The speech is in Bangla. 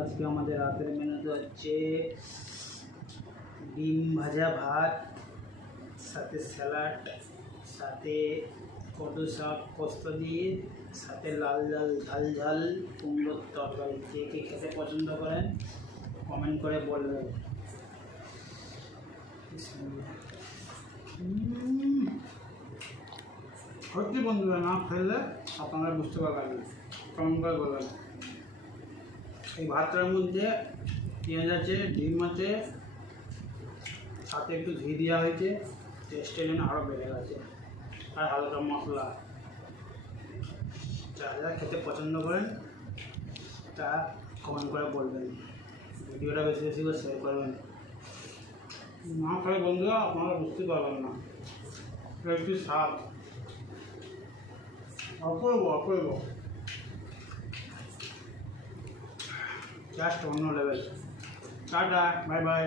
আজকে আমাদের রাতের মেনুতে হচ্ছে ডিম ভাজা ভাত, সাথে স্যালাড, সাথে কদু শাক পোস্ত দিয়ে, সাথে লাল লাল ঝাল ঝাল কুমড়োর তরকারি। কে কে খেতে পছন্দ করেন কমেন্ট করে বলবেন। সত্যি বন্ধুরা, না ফেললে আপনারা বুঝতে পারবেন, কমেন্ট করে বলবেন। এই ভাতটার মধ্যে পেঁয়াজ আছে, ডিম আছে, সাথে একটু ঘি দেওয়া হয়েছে, টেস্টের জন্য আরও বেড়ে গেছে, আর হালকা মশলা। যারা খেতে পছন্দ করেন তা কমেন্ট করে বলবেন, ভিডিওটা বেশি বেশি করে শেয়ার করবেন। না খেলে বন্ধুরা আপনারা বুঝতে পারবেন না একটু স্বাদ। অপূর্ব অপূর্ব, জাস্ট অন্য লেভেল। Tata, bye bye.